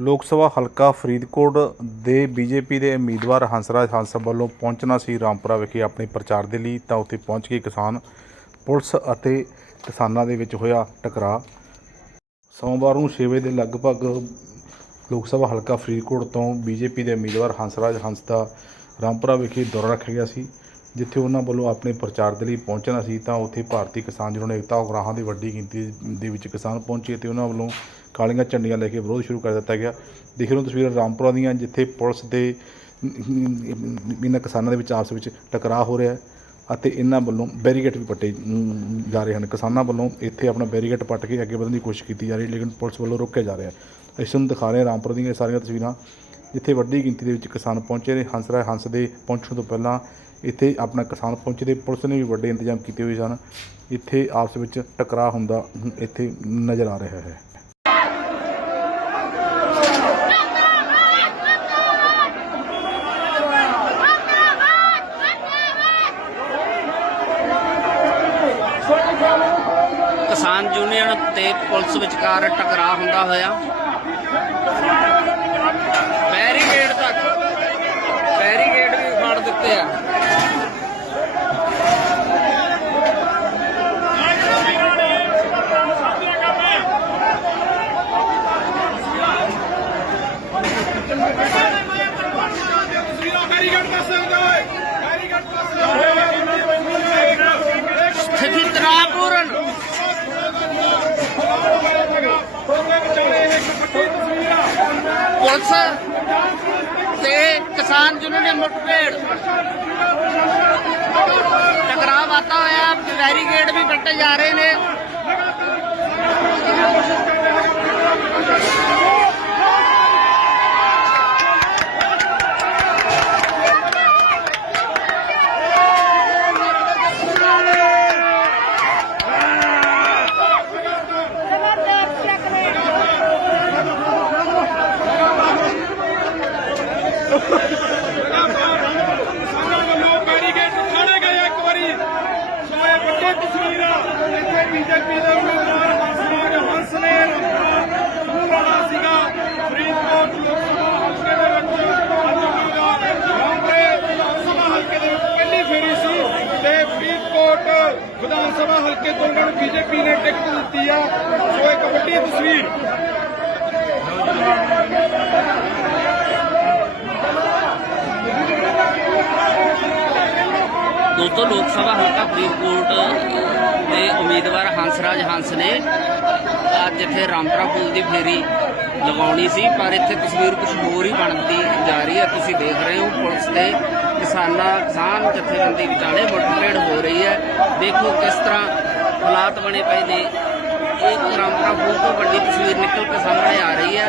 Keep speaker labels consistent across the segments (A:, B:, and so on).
A: ਲੋਕ ਸਭਾ ਹਲਕਾ ਫਰੀਦਕੋਟ ਦੇ ਬੀਜੇਪੀ ਦੇ ਉਮੀਦਵਾਰ ਹੰਸਰਾਜ ਹੰਸ ਵੱਲੋਂ ਪਹੁੰਚਣਾ ਸੀ ਰਾਮਪੁਰਾ ਵਿਖੇ ਆਪਣੇ ਪ੍ਰਚਾਰ ਦੇ ਲਈ, ਤਾਂ ਉੱਥੇ ਪਹੁੰਚ ਕੇ ਕਿਸਾਨ, ਪੁਲਿਸ ਅਤੇ ਕਿਸਾਨਾਂ ਦੇ ਵਿੱਚ ਹੋਇਆ ਟਕਰਾਅ। ਸੋਮਵਾਰ ਨੂੰ 6 ਵਜੇ ਦੇ ਲਗਭਗ ਲੋਕ ਸਭਾ ਹਲਕਾ ਫਰੀਦਕੋਟ ਤੋਂ ਬੀਜੇਪੀ ਦੇ ਉਮੀਦਵਾਰ ਹੰਸਰਾਜ ਹੰਸ ਦਾ ਰਾਮਪੁਰਾ ਵਿਖੇ ਦੌਰਾ ਰੱਖਿਆ ਗਿਆ ਸੀ। ਜਿੱਥੇ ਉਹਨਾਂ ਵੱਲੋਂ ਆਪਣੇ ਪ੍ਰਚਾਰ ਦੇ ਲਈ ਪਹੁੰਚਣਾ ਸੀ, ਤਾਂ ਉੱਥੇ ਭਾਰਤੀ ਕਿਸਾਨ ਯੂਨੀਅਨ ਏਕਤਾ ਉਗਰਾਹਾਂ ਦੀ ਵੱਡੀ ਗਿਣਤੀ ਦੇ ਵਿੱਚ ਕਿਸਾਨ ਪਹੁੰਚੇ ਤੇ ਉਹਨਾਂ ਵੱਲੋਂ ਕਾਲੀਆਂ ਝੰਡੀਆਂ ਲੈ ਕੇ ਵਿਰੋਧ ਸ਼ੁਰੂ ਕਰ ਦਿੱਤਾ ਗਿਆ। ਦੇਖ ਰਹੇ ਹੋ ਤਸਵੀਰਾਂ ਰਾਮਪੁਰਾ ਦੀਆਂ, ਜਿੱਥੇ ਪੁਲਿਸ ਦੇ ਇਹਨਾਂ ਕਿਸਾਨਾਂ ਦੇ ਵਿੱਚ ਆਪਸ ਵਿੱਚ ਟਕਰਾਅ ਹੋ ਰਿਹਾ ਹੈ ਅਤੇ ਇਹਨਾਂ ਵੱਲੋਂ ਬੈਰੀਕੇਡ ਵੀ ਪੱਟੇ ਜਾ ਰਹੇ ਹਨ ਕਿਸਾਨਾਂ ਵੱਲੋਂ ਇੱਥੇ ਆਪਣਾ ਬੈਰੀਕੇਡ ਪੱਟ ਕੇ ਅੱਗੇ ਵਧਣ ਦੀ ਕੋਸ਼ਿਸ਼ ਕੀਤੀ ਜਾ ਰਹੀ ਹੈ ਲੇਕਿਨ ਪੁਲਿਸ ਵੱਲੋਂ ਰੋਕਿਆ ਜਾ ਰਿਹਾ ਹੈ ਇਸ ਨੂੰ ਦਿਖਾ ਰਹੇ ਰਾਮਪੁਰ ਦੀਆਂ ਇਹ ਸਾਰੀਆਂ ਤਸਵੀਰਾਂ ਜਿੱਥੇ ਵੱਡੀ ਗਿਣਤੀ ਦੇ ਵਿੱਚ ਕਿਸਾਨ ਪਹੁੰਚੇ ਨੇ ਹੰਸਰਾਜ ਹੰਸ ਦੇ ਪਹੁੰਚਣ ਤੋਂ ਪਹਿਲਾਂ ਇੱਥੇ ਆਪਣਾ ਕਿਸਾਨ ਪਹੁੰਚੇ ਤੇ ਪੁਲਿਸ ਨੇ ਵੀ ਵੱਡੇ ਇੰਤਜ਼ਾਮ ਕੀਤੇ ਹੋਏ ਸਨ। ਇੱਥੇ ਆਪਸ ਵਿੱਚ ਟਕਰਾਅ ਹੁੰਦਾ ਇੱਥੇ ਨਜ਼ਰ ਆ ਰਿਹਾ ਹੈ।
B: ਕਿਸਾਨ ਯੂਨੀਅਨ ਤੇ ਪੁਲਿਸ ਵਿਚਕਾਰ ਟਕਰਾਅ ਹੁੰਦਾ ਹੋਇਆ ਬੈਰੀਕੇਡ ਤੱਕ ਬੈਰੀਕੇਡ ਵੀ ਫੜ ਦਿੱਤੇ ਆ ਸਥਿਤੀ ਤਣਾਅਪੂਰਨ ਪੁਲਿਸ ਤੇ ਕਿਸਾਨ ਯੂਨੀਅਨ ਨੇ ਮੁੱਠਭੇੜ ਟਕਰਾਅ ਵਾਤਾ ਹੋਇਆ ਬੈਰੀਕੇਡ ਵੀ ਕੱਟੇ ਜਾ ਰਹੇ ਨੇ
C: ਕਿਸਾਨਾਂ ਵੱਲੋਂ ਬੈਰੀਕੇਡ ਉਠਾੜੇ ਗਏ ਇੱਕ ਵਾਰੀ ਸੋ ਇਹ ਵੱਡੀ ਤਸਵੀਰ ਆ ਇੱਥੇ ਬੀਜੇਪੀ ਦੇ ਉਮੀਦਵਾਰ ਹੰਸਰਾਜ ਹੰਸ ਨੇ ਪੂਰਾ ਸੀਗਾ ਫਰੀਦਕੋਟ ਲੋਕ ਸਭਾ ਹਲਕੇ ਦੇ ਵਿੱਚ ਅੱਜ ਉਮੀਦਵਾਰ ਰਾਮਪੁਰੇ ਵਿਧਾਨ ਸਭਾ ਹਲਕੇ ਦੇ ਸੀ ਤੇ ਫਰੀਦਕੋਟ ਵਿਧਾਨ ਸਭਾ ਹਲਕੇ ਤੋਂ ਉਹਨਾਂ ਨੂੰ ਬੀਜੇਪੀ ਨੇ ਟਿਕਟ ਦਿੱਤੀ ਆ ਸੋ ਇੱਕ ਵੱਡੀ ਤਸਵੀਰ
B: ਦੋਸਤੋ, ਲੋਕ ਸਭਾ ਹਲਕਾ ਫਰੀਦਕੋਟ ਉਮੀਦਵਾਰ ਹੰਸਰਾਜ ਹੰਸ ਨੇ ਅੱਜ ਇੱਥੇ ਰਾਮਪੁਰਾ ਪੁਲ ਦੀ ਫੇਰੀ ਲਗਾਉਣੀ ਸੀ, ਪਰ ਇੱਥੇ ਤਸਵੀਰ ਕੁਝ ਹੋਰ ਹੀ ਬਣਦੀ ਜਾ ਰਹੀ ਹੈ। ਤੁਸੀਂ ਦੇਖ ਰਹੇ ਹੋ ਪੁਲਿਸ ਤੇ ਕਿਸਾਨਾਂ, ਕਿਸਾਨ ਜਥੇਬੰਦੀ ਵਿਚਾਲੇ ਮੁੱਠਭੇੜ ਹੋ ਰਹੀ ਹੈ। ਦੇਖੋ ਕਿਸ ਤਰ੍ਹਾਂ ਹਾਲਾਤ ਬਣੇ ਪਏ ਨੇ। ਇਹ ਰਾਮਪੁਰਾ ਪੁਲ ਤੋਂ ਵੱਡੀ ਤਸਵੀਰ ਨਿਕਲ ਕੇ ਸਾਹਮਣੇ ਆ ਰਹੀ ਹੈ।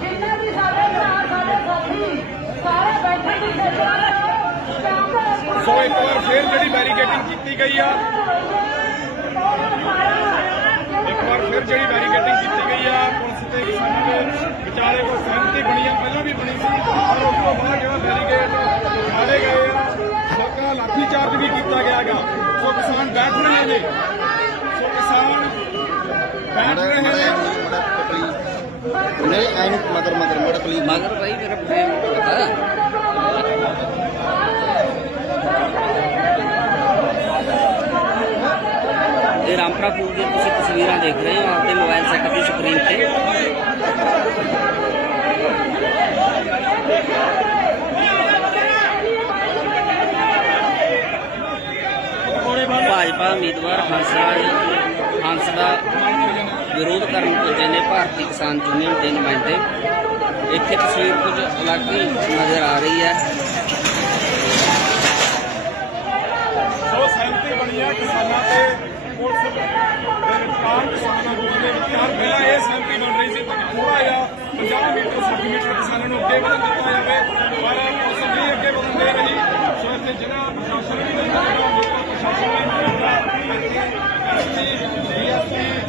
D: ਜਿੰਨੇ ਵੀ ਸਾਡੇ ਭਰਾ ਸਾਡੇ ਸਾਥੀ ਸਾਰੇ ਬੈਠੇ ਦੀ ਸੇਵਾ
C: ਸੋ ਇੱਕ ਵਾਰ ਫੇਰ ਜਿਹੜੀ ਬੈਰੀਕੇਡਿੰਗ ਕੀਤੀ ਗਈ ਆ। ਇੱਕ ਵਾਰ ਫਿਰ ਜਿਹੜੀ ਬੈਰੀਕੇਡਿੰਗ ਕੀਤੀ ਗਈ ਆ ਪੁਲਿਸ ਤੇ ਕਿਸਾਨਾਂ ਦੇ ਵਿਚਾਲੇ ਕੋਈ ਸਹਿਮਤੀ ਬਣੀ ਆ ਪਹਿਲਾਂ ਵੀ ਬਣੀ ਸੀ ਪਰ ਉਸ ਤੋਂ ਬਾਅਦ ਜਿਹੜਾ ਬੈਰੀਕੇਡ ਉਠਾੜੇ ਗਏ ਆ। ਲੋਕਾਂ ਲਾਠੀ ਚਾਰਜ ਵੀ ਕੀਤਾ ਗਿਆ ਗਾ ਸੋ ਕਿਸਾਨ ਬੈਠ ਰਹੇ ਨੇ। ਸੋ ਕਿਸਾਨ ਬੈਠ ਰਹੇ ਨੇ।
E: ਨਹੀਂ ਐਨੂੰ ਮਗਰ ਮਗਰ ਮੜ ਪਲੀਜ਼।
B: ਮਗਰ ਭਾਈ ਮੇਰਾ ਪ੍ਰੇਮ ਪਤਾ ਇਹ ਰਾਮਪੁਰਾ ਪੁਲ ਦੀਆਂ ਤੁਸੀਂ ਤਸਵੀਰਾਂ ਦੇਖ ਰਹੇ ਹੋ ਆਪਦੇ ਮੋਬਾਈਲ ਸੈੱਟ ਦੀ ਸਕਰੀਨ ਤੇ। ਭਾਜਪਾ ਉਮੀਦਵਾਰ ਹੰਸਰਾਜ ਹੰਸ ਦਾ ਵਿਰੋਧ ਕਰਨ ਪੁੱਜੇ ਨੇ ਭਾਰਤੀ ਕਿਸਾਨ ਯੂਨੀਅਨ ਦੇ ਨੁਮਾਇੰਦੇ, ਇੱਥੇ ਤਸਵੀਰ ਕੁਝ ਅਲੱਗ ਹੀ ਨਜ਼ਰ ਆ ਰਹੀ ਹੈ।
C: ਸੋ ਸਹਿਮਤੀ ਬਣੀ ਆ ਕਿਸਾਨਾਂ ਤੇ। ਪੁਲਿਸ ਦੇ ਵਿਚਕਾਰ ਕਿਸਾਨਾਂ ਦੇ ਵਿਚਕਾਰ ਪਹਿਲਾਂ ਇਹ ਸਹਿਮਤੀ ਬਣ ਰਹੀ ਸੀ ਕਿ ਥੋੜਾ ਜਿਹਾ 50 ਮੀਟਰ 60 ਮੀਟਰ ਕਿਸਾਨਾਂ ਨੂੰ ਅੱਗੇ ਵਧਣ ਦਿੱਤਾ ਜਾਵੇ। ਪਰ ਪੁਲਿਸ ਨਹੀਂ ਅੱਗੇ ਵਧਣ ਦੇ ਰਹੀ। ਸੋ ਇੱਥੇ ਜਿਹੜਾ ਪ੍ਰਸ਼ਾਸਨ ਵੀ ਨਹੀਂ ਪ੍ਰਸ਼ਾਸਨ ਵੀ ਨਹੀਂ ਡੀਐਸਪੀ